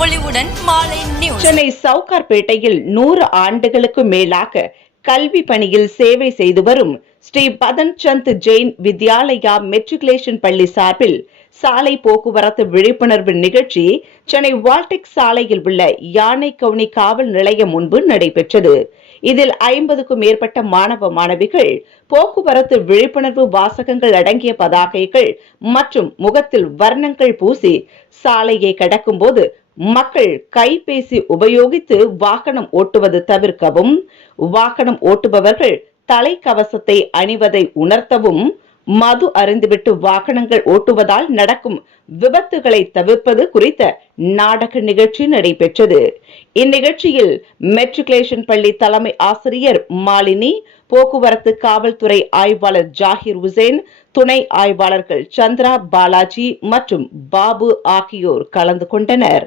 செய்திகளுடன் மாலை நியூஸ் சென்னை சவுகார்பேட்டையில் நூறு ஆண்டுகளுக்கு மேலாக கல்வி பணியில் சேவை செய்து வரும் ஸ்ரீ பதன் சந்த் ஜெயின் வித்யாலயா மெட்ரிகுலேஷன் பள்ளி சார்பில் சாலை போக்குவரத்து விழிப்புணர்வு நிகழ்ச்சி சென்னை வால்டெக் சாலையில் உள்ள யானை கவுனி காவல் நிலையம் முன்பு நடைபெற்றது. இதில் ஐம்பதுக்கும் மேற்பட்ட மாணவ மாணவிகள் போக்குவரத்து விழிப்புணர்வு வாசகங்கள் அடங்கிய பதாகைகள் மற்றும் முகத்தில் வர்ணங்கள் பூசி சாலையை கடக்கும்போது மக்கள் கைபேசி உபயோகித்து வாகனம் ஓட்டுவது தவிர்க்கவும் வாகனம் ஓட்டுபவர்கள் தலைக்கவசத்தை அணிவதை உணர்த்தவும் மது அருந்துவிட்டு வாகனங்கள் ஓட்டுவதால் நடக்கும் விபத்துகளை தவிர்ப்பது குறித்த நாடக நிகழ்ச்சி நடைபெற்றது. இந்நிகழ்ச்சியில் மெட்ரிகுலேஷன் பள்ளி தலைமை ஆசிரியர் மாலினி போக்குவரத்து காவல்துறை ஆய்வாளர் ஜாகிர் உசேன் துணை ஆய்வாளர்கள் சந்திரா பாலாஜி மற்றும் பாபு ஆகியோர் கலந்து கொண்டனர்.